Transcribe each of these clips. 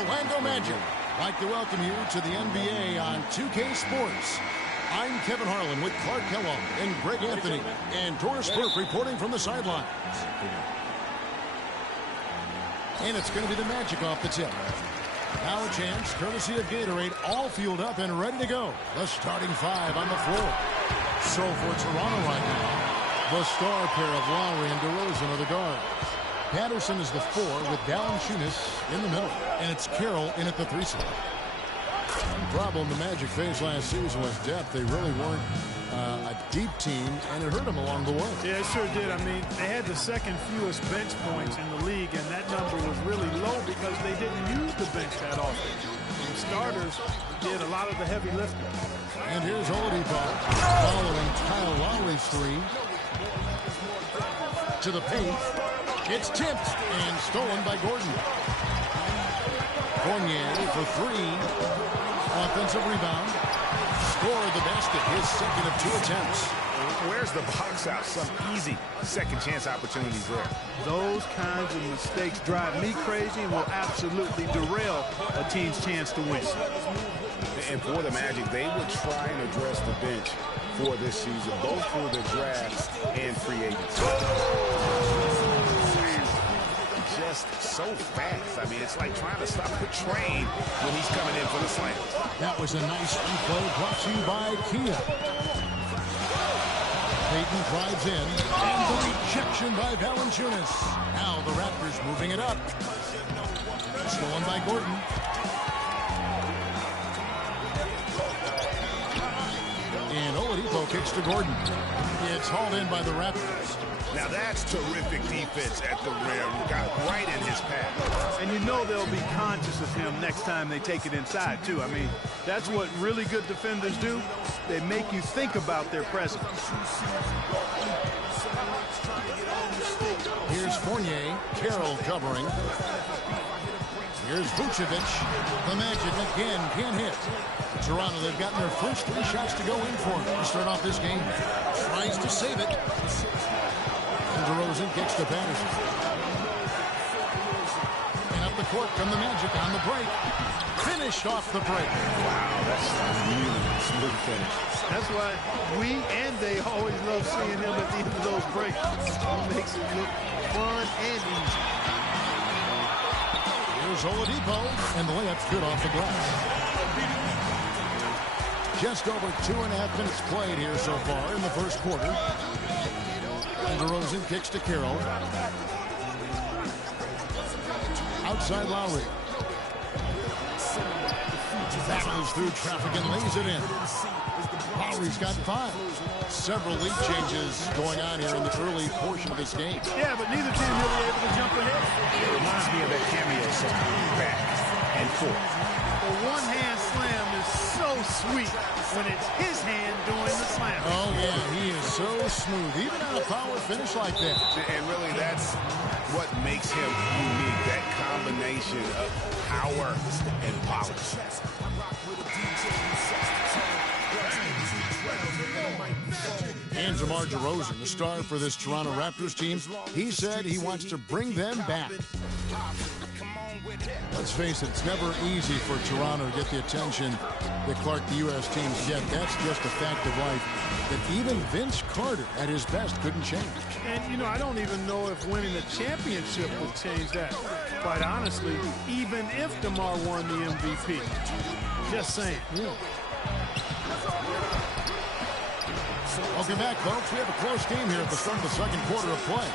Orlando Magic. I'd like to welcome you to the NBA on 2K Sports. I'm Kevin Harlan with Clark Kellogg and Greg Anthony and Doris Burke reporting from the sidelines. And it's going to be the Magic off the tip. Now a chance, courtesy of Gatorade, all fueled up and ready to go. The starting five on the floor. So for Toronto right now, the star pair of Lowry and DeRozan are the guards. Patterson is the 4 with Valanciunas in the middle. And it's Carroll in at the 3 slot. The problem the Magic faced last season was depth. They really weren't a deep team, and it hurt them along the way. Yeah, it sure did. I mean, they had the second fewest bench points in the league, and that number was really low because they didn't use the bench that often. The starters did a lot of the heavy lifting. And here's Oladipo following Kyle Lowry's 3. To the paint. It's tipped and stolen by Gordon. Fournier for 3. Offensive rebound. Scored the basket. His second of 2 attempts. Where's the box out? Some easy second chance opportunities there. Those kinds of mistakes drive me crazy and will absolutely derail a team's chance to win. And for the Magic, they would try and address the bench for this season, both through the draft and free agency. Just so fast. I mean, it's like trying to stop the train when he's coming in for the slam. That was a nice replay brought to you by Kia. Payton drives in, and the rejection by Valanciunas. Now the Raptors moving it up. Stolen by Gordon. And Oladipo kicks to Gordon. It's hauled in by the Raptors. Now that's terrific defense at the rim. Got right in his path. And you know they'll be conscious of him next time they take it inside, too. I mean, that's what really good defenders do. They make you think about their presence. Here's Fournier. Carroll covering. Here's Vucevic. The Magic again can't hit. Toronto, they've gotten their first 3 shots to go in for them to start off this game. Tries to save it. And DeRozan kicks to Patterson. And up the court come the Magic on the break. Finished off the break. Wow, that's really smooth finish. That's why we and they always love seeing him at the end of those breaks. He makes it look fun and easy. Here's Oladipo, and the layup's good off the glass. Just over 2.5 minutes played here so far in the first quarter. And DeRozan kicks to Carroll. Outside Lowry. Battles through traffic and lays it in. Lowry's got 5. Several lead changes going on here in the early portion of this game. Yeah, but neither team really able to jump ahead. It reminds me of that cameo song, back and forth. The one-hand slam is so sweet when it's his hand doing the slam. Oh, yeah, he is so smooth, even on a power finish like that. And really, that's what makes him unique, that combination of power and polish. And DeMar DeRozan, the star for this Toronto Raptors team, he said he wants to bring them back. Let's face it, it's never easy for Toronto to get the attention that Clark, the U.S. teams get. That's just a fact of life that even Vince Carter at his best couldn't change. And, you know, I don't even know if winning the championship would change that. Quite honestly, even if DeMar won the MVP. Just saying. Yeah. Welcome back, folks. We have a close game here at the start of the second quarter of play.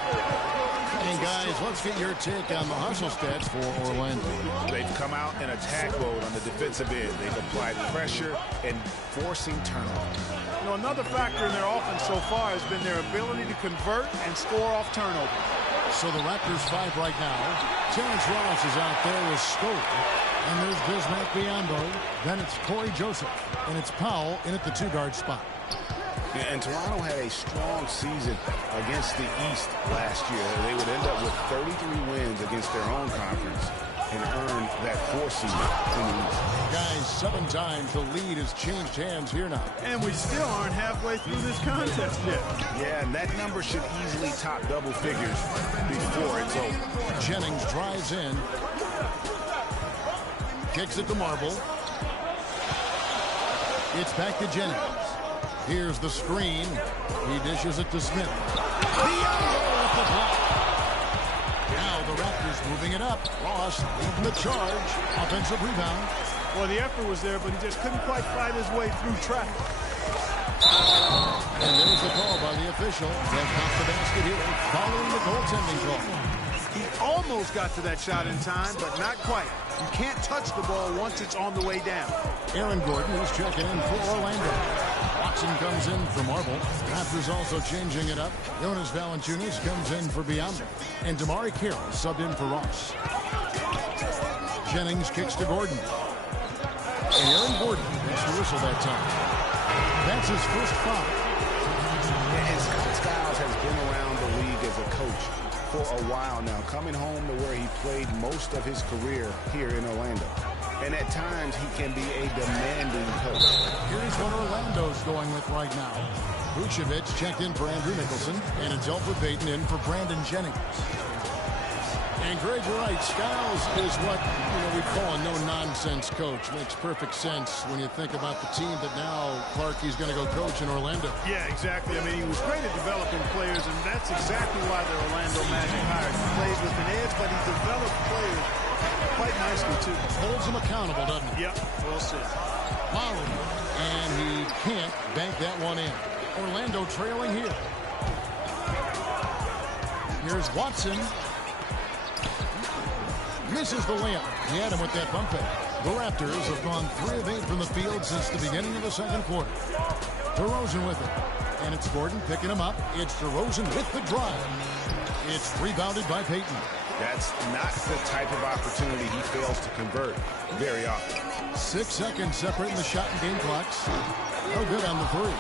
And, guys, let's get your take on the hustle stats for Orlando. They've come out in attack mode on the defensive end. They've applied pressure and forcing turnovers. You know, another factor in their offense so far has been their ability to convert and score off turnover. So the Raptors 5 right now. Terrence Ross is out there with Stoke. And there's Bismack Biyombo. Then it's Corey Joseph. And it's Powell in at the 2-guard spot. And Toronto had a strong season against the East last year. They would end up with 33 wins against their own conference and earn that 4th seed in the East. Guys, 7 times the lead has changed hands here now. And we still aren't halfway through this contest yet. Yeah, and that number should easily top double figures before it's over. Jennings drives in. kicks it to Marble. It's back to Jennings. Here's the screen. He dishes it to Smith. Bianco with the block. Now the Raptors moving it up. Ross leading the charge. Offensive rebound. Well, the effort was there, but he just couldn't quite fight his way through traffic. And there's the call by the official. They'll count the basket here following the goaltending call. He almost got to that shot in time, but not quite. You can't touch the ball once it's on the way down. Aaron Gordon is checking in for Orlando. Watson comes in for Marble. Raptors also changing it up. Jonas Valanciunas comes in for Bianco. And Damari Carroll subbed in for Ross. Jennings kicks to Gordon. And Aaron Gordon makes the whistle that time. That's his first foul. And Scott Skiles has been around the league as a coach for a while now, coming home to where he played most of his career here in Orlando. And at times, he can be a demanding coach. Here's what Orlando's going with right now. Vucevic checked in for Andrew Nicholson, and it's Elfrid Payton in for Brandon Jennings. And Greg, you're right. Skiles is what we call a no-nonsense coach. Makes perfect sense when you think about the team that now Clarkie's going to go coach in Orlando. Yeah, exactly. I mean, he was great at developing players, and that's exactly why the Orlando Magic hired him. He plays with an edge, but he developed players quite nicely, too. Holds them accountable, doesn't he? Yep, well said. Lowry, and he can't bank that one in. Orlando trailing here. Here's Watson. Misses the layup. He had him with that bump fake. The Raptors have gone 3 of 8 from the field since the beginning of the second quarter. DeRozan with it. And it's Gordon picking him up. It's DeRozan with the drive. It's rebounded by Payton. That's not the type of opportunity he fails to convert very often. 6 seconds separating the shot and game clocks. No good on the three.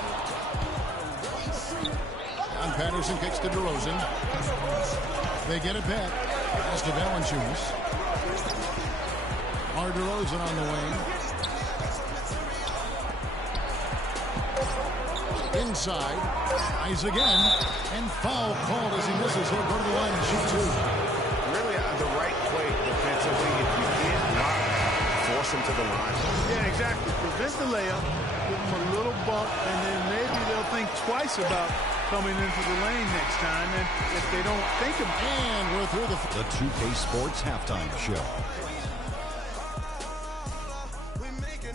John Patterson kicks to DeRozan. They get it back. Pass to Valanciunas. DeRozan on the wing. Inside. Eyes again. And foul called as he misses. He'll go to the line and shoot two. Really the right play defensively. If you can't block, force him to the line. Yeah, exactly. Prevent the layup. Give him a little bump, and then maybe they'll think twice about coming into the lane next time. And if they don't think of it. And we're through the 2K Sports Halftime Show.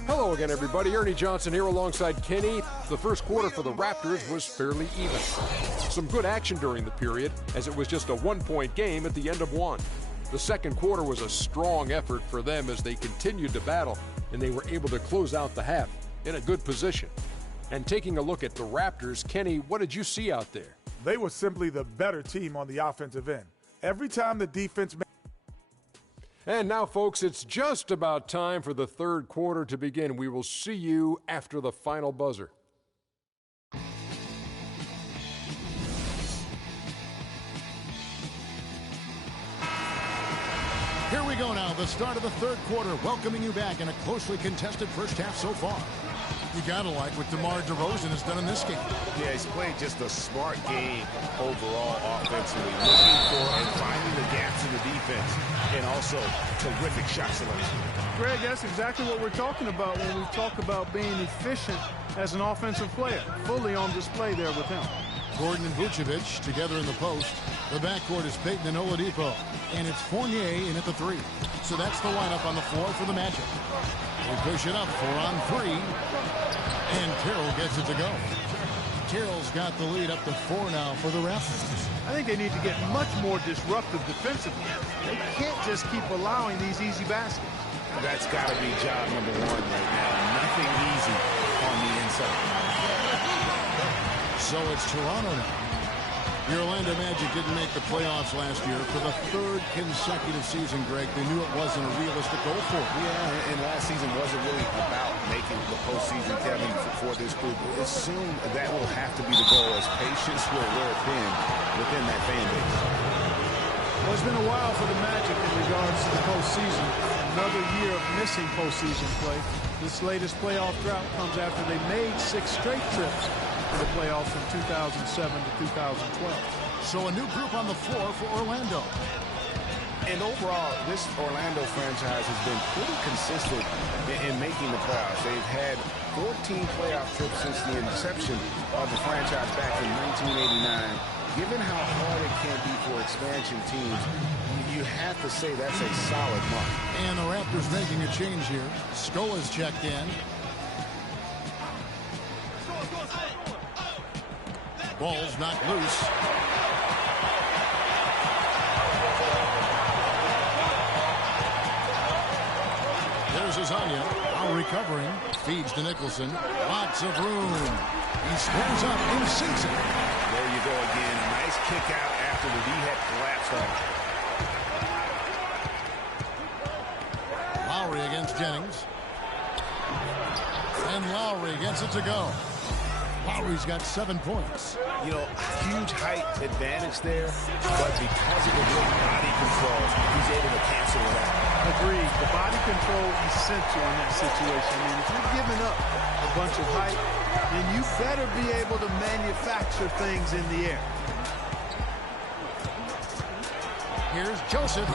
Hello again, everybody. Ernie Johnson here alongside Kenny. The first quarter for the Raptors was fairly even. Some good action during the period, as it was just a one-point game at the end of one. The second quarter was a strong effort for them as they continued to battle, and they were able to close out the half in a good position. And taking a look at the Raptors, Kenny, what did you see out there? They were simply the better team on the offensive end. Every time the defense made. And now, folks, it's just about time for the third quarter to begin. We will see you after the final buzzer. Here we go now, the start of the third quarter, welcoming you back in a closely contested first half so far. You gotta like what DeMar DeRozan has done in this game. Yeah, he's played just a smart game overall offensively, looking for and finding the gaps in the defense, and also terrific shot selection. Greg, that's exactly what we're talking about when we talk about being efficient as an offensive player. Fully on display there with him. Gordon and Vucevic together in the post. The backcourt is Payton and Oladipo. And it's Fournier in at the three. So that's the lineup on the floor for the Magic. They push it up 4-on-3. And Carroll gets it to go. Carroll's got the lead up to 4 now for the Raptors. I think they need to get much more disruptive defensively. They can't just keep allowing these easy baskets. That's got to be job number one right now. Nothing easy on the inside. So it's Toronto now. The Orlando Magic didn't make the playoffs last year for the third consecutive season, Greg. They knew it wasn't a realistic goal for them. Yeah, and last season wasn't really about making the postseason, Kevin, for this group. Assume that will have to be the goal, as patience will wear thin within that fan base. Well, it's been a while for the Magic in regards to the postseason. Another year of missing postseason play. This latest playoff drought comes after they made 6 straight trips to the playoffs from 2007 to 2012. So a new group on the floor for Orlando. And overall, this Orlando franchise has been pretty consistent in making the playoffs. They've had 14 playoff trips since the inception of the franchise back in 1989. Given how hard it can be for expansion teams, you have to say that's a solid mark. And the Raptors making a change here. Skola's checked in. Ball's knocked loose. There's Azania. Now recovering. Feeds to Nicholson. Lots of room. He squares up and sinks it. There you go again. A nice kick out after the D had collapsed on him. Lowry against Jennings. And Lowry gets it to go. Lowry's got 7 points. You know, huge height advantage there, but because of the good body control, he's able to cancel it out. Agreed. The body control is essential in that situation. I mean, if you're giving up a bunch of height, then you better be able to manufacture things in the air. Here's Joseph.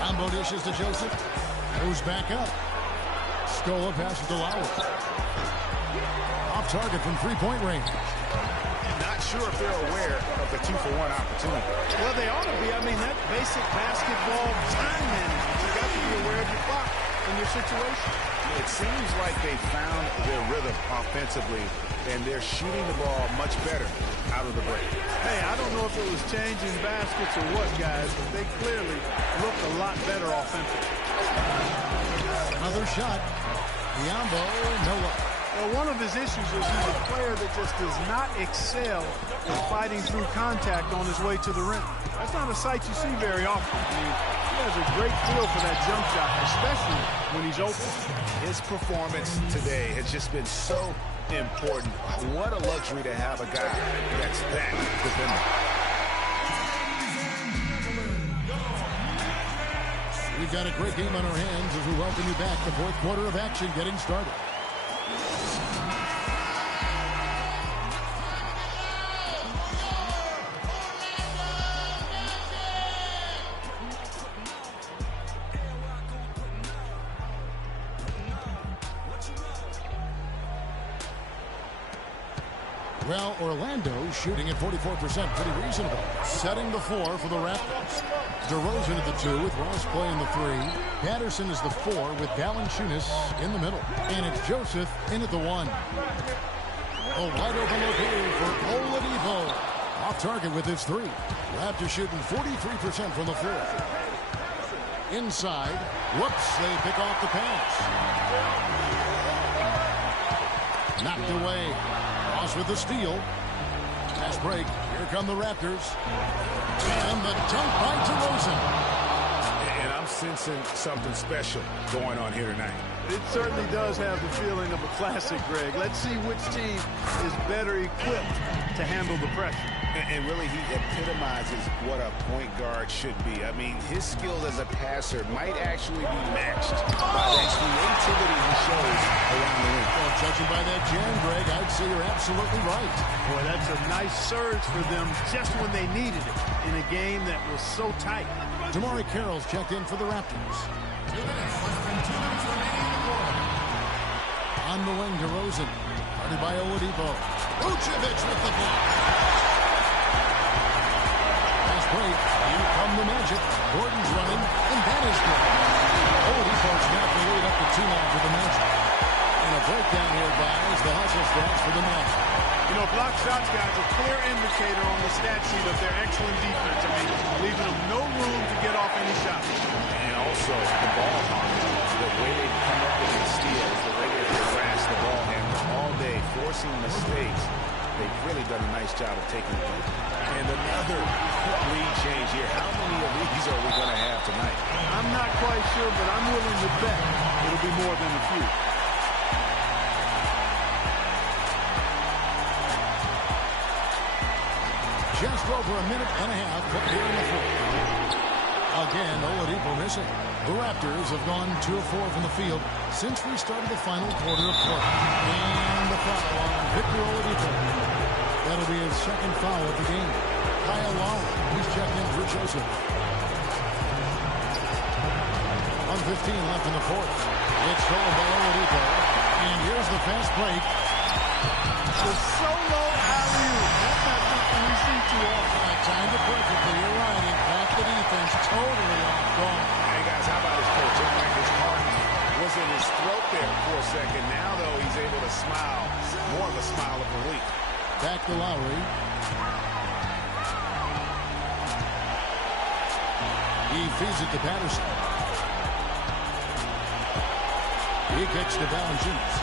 Combo dishes to Joseph. Goes back up. Scola passes to Lowry. Off target from three-point range. Not sure if they're aware of the 2-for-1 opportunity. Well, they ought to be. I mean, that basic basketball time management. You got to be aware of your clock in your situation. It seems like they found their rhythm offensively, and they're shooting the ball much better out of the break. Hey, I don't know if it was changing baskets or what, guys, but they clearly look a lot better offensively. Another shot. Biombo, no luck. Well, one of his issues is he's a player that just does not excel in fighting through contact on his way to the rim. That's not a sight you see very often. I mean, he has a great feel for that jump shot, especially when he's open. His performance today has just been so important. What a luxury to have a guy that's that dependent. We've got a great game on our hands as we welcome you back. The fourth quarter of action getting started. Well, Orlando shooting at 44%, pretty reasonable. Setting the floor for the Raptors. DeRozan at the 2 with Ross playing the 3. Patterson is the 4 with Valanciunas in the middle. And it's Joseph in at the 1. A wide open look here for Oladipo. Off target with his 3. Raptors shooting 43% from the floor. Inside. Whoops, they pick off the pass. Knocked away. Ross with the steal. Fast break. Here come the Raptors. And the dunk by DeRozan. And I'm sensing something special going on here tonight. It certainly does have the feeling of a classic, Greg. Let's see which team is better equipped to handle the pressure. And really, he epitomizes what a point guard should be. I mean, his skills as a passer might actually be matched by that creativity he shows around the rim. Well, judging by that jam, Greg, I'd say you're absolutely right. Boy, that's a nice surge for them just when they needed it in a game that was so tight. Damari Carroll's checked in for the Raptors. 2 minutes, less than 2 minutes remaining in the quarter. On the wing, DeRozan. Guarded by Oladipo. Vucevic with the block. Fast break. Here come the Magic. Gordon's running, and that is good. Oladipo's got the lead up to 2 now for the Magic. And a breakdown here, guys. The hustle stats for the Magic. You know, block shots, guys, a clear indicator on the stat sheet of their excellent defense. I mean, leaving them no room to get off any shots. And also the ball hawk, the way they come up with these steals, the way they harass the ball handler all day, forcing mistakes. They've really done a nice job of taking it in. And another lead change here. How many of these are we going to have tonight? I'm not quite sure, but I'm willing to bet it'll be more than a few. Just over a minute and a half here in the fourth. Again, Oladipo missing. The Raptors have gone 2 of 4 from the field since we started the final quarter of play. And the foul on Victor Oladipo. That'll be his second foul of the game. Kyle Lowry, he's checked in for Joseph. 1:15 left in the fourth. It's stolen by Oladipo. And here's the fast break. The solo alley-oop. That's not something we see too often. Timed it perfectly. You're right. It caught the defense totally off guard. Hey, guys, how about his coach? Looked like his heart was in his throat there for a second. Now, though, he's able to smile. More of a smile of relief. Back to Lowry. He feeds it to Patterson. He kicks to Valanciunas.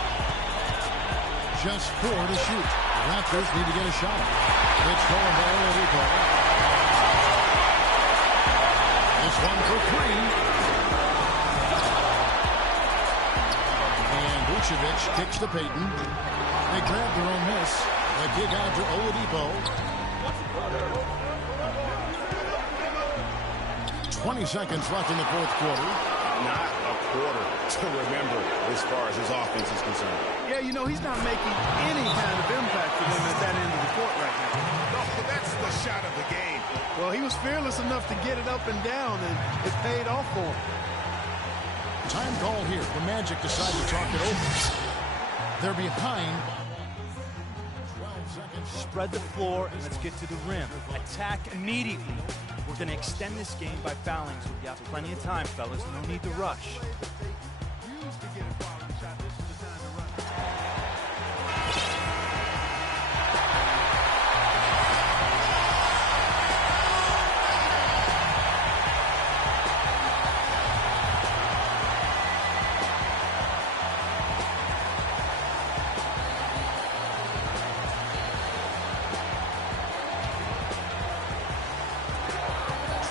Just 4 to shoot. Raptors need to get a shot. It's stolen by Oladipo. This one for 3. And Vucevic kicks to Payton. They grab their own miss. The kick out to Oladipo. 20 seconds left in the fourth quarter. Not a quarter to remember as far as his offense is concerned. Yeah, you know, he's not making any kind of impact for them at that end of the court right now. No, that's the shot of the game. Well, he was fearless enough to get it up and down, and it paid off for him. Time call here. The Magic decide to talk it over. They're behind. 12 seconds. Spread the floor and let's get to the rim. Attack immediately. We're going to extend this game by fouling, so we have plenty of time, fellas. No need to rush.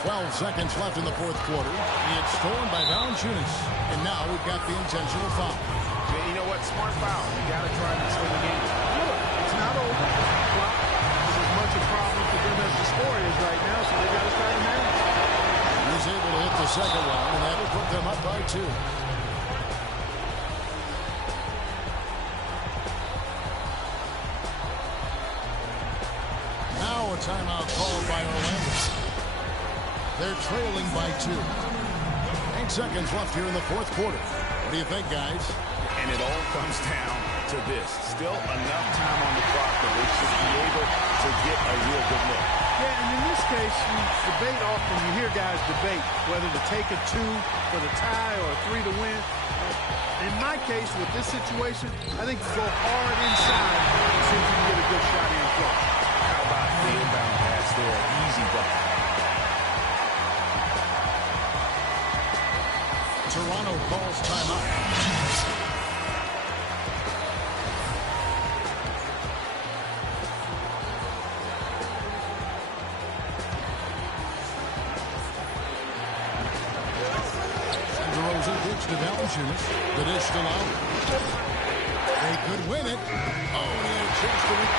12 seconds left in the fourth quarter. It's stolen by Valanciunas. And now we've got the intentional foul. Yeah, you know what? Smart foul. You got to try to extend the game. Look, it's not over. Clock is as much a problem for them as the score is right now, so they got to try to manage. He's able to hit the second one, and that'll put them up by 2. Now a timeout called by Orlando. They're trailing by 2. 8 seconds left here in the fourth quarter. What do you think, guys? And it all comes down to this. Still enough time on the clock that they should be able to get a real good look. Yeah, and in this case, you debate often, you hear guys debate whether to take a 2 for the tie or a 3 to win. In my case, with this situation, I think you go hard inside and see if you can get a good shot in close. How about the inbound pass there? Easy bucket. Toronto calls timeout. DeRozan gives to Valanciunas. The dish to Lowry. They could win it. Oh, and they had a chance to win.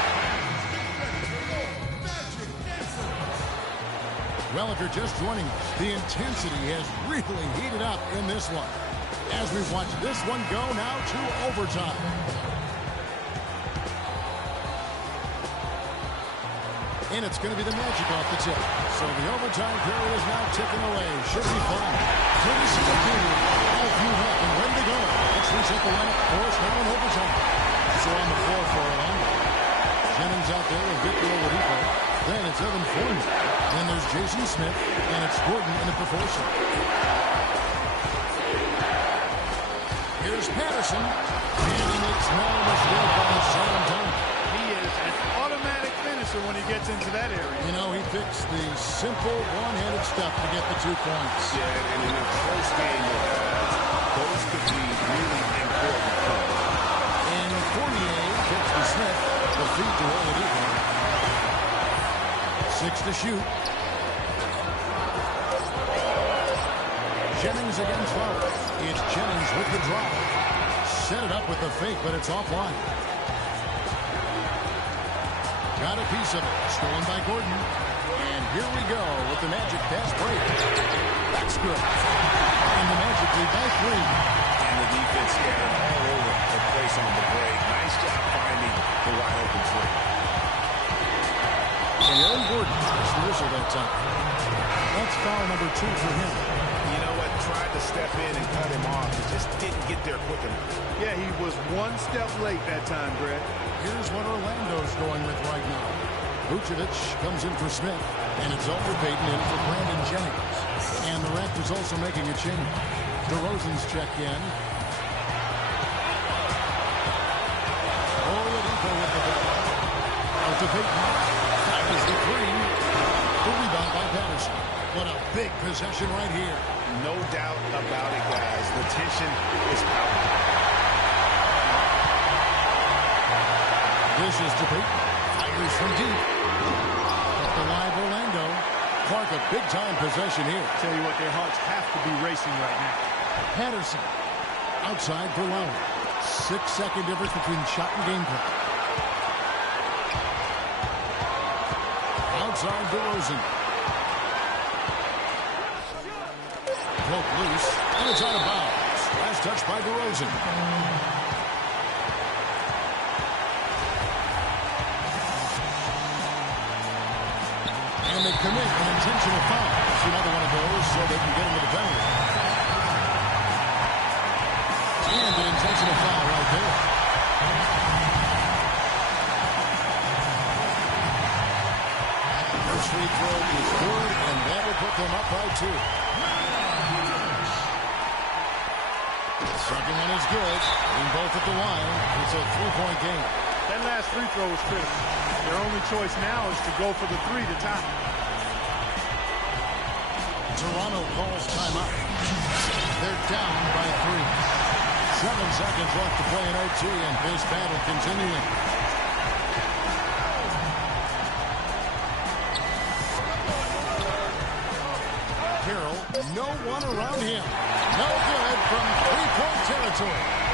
Well, if you're just joining us, the intensity has really heated up in this one. As we watch this one go now to overtime. And it's going to be the Magic off the tip. So the overtime period is now ticking away. Should be fun. Courtesy of Gator. All fueled up and ready to go. Let's reset the lineup for us now in overtime. So on the floor for Orlando. Jennings out there with Victor Oladipo. Then it's Evan Fournier. Then there's Jason Smith. And it's Gordon in the proportion. Here's Patterson. And he makes no mistake on the slam dunk. He is an automatic finisher when he gets into that area. You know, he picks the simple one-handed stuff to get the 2 points. Yeah, and in a close game, those could be really important points. And Fournier kicks to Smith. The feed to Oladipo. 6 to shoot. Jennings against Lowry. It's Jennings with the drive. Set it up with the fake, but it's offline. Got a piece of it. Stolen by Gordon. And here we go with the Magic fast break. That's good. And the Magic lead by 3. And the defense scattered all over the place on the break. Nice job finding the wide open three. And Aaron Gordon gets the whistle that time. foul number 2 for him. You know what? Tried to step in and cut him off. He just didn't get there quick enough. Yeah, he was one step late that time, Greg. Here's what Orlando's going with right now. Vucevic comes in for Smith, and it's over Payton in for Brandon Jennings. And the Raptors also making a change. DeRozan's checked in. Oladipo with the ball. Out to Payton. Fires the three. The rebound by Patterson. What a big possession right here. No doubt about it, guys. The tension is palpable. This is to Payton. Fires from deep. Up the line, Orlando. Clark, a big-time possession here. Tell you what, their hearts have to be racing right now. Patterson. Outside for Lowry. 6-second difference between shot and game clock. Outside DeRozan. Broke loose, and it's out of bounds. Last touch by DeRozan. And they commit an intentional foul. It's another one of those so they can get into the penalty. And an intentional foul right there. First free throw is good, and that will put them up by 2. Second one is good. In both at the line. It's a 3-point game. That last free throw was critical. Their only choice now is to go for the 3 to tie. Toronto calls timeout. They're down by 3. 7 seconds left to play in OT, and this battle continuing. Carroll, no one around him. No good from 3-point territory.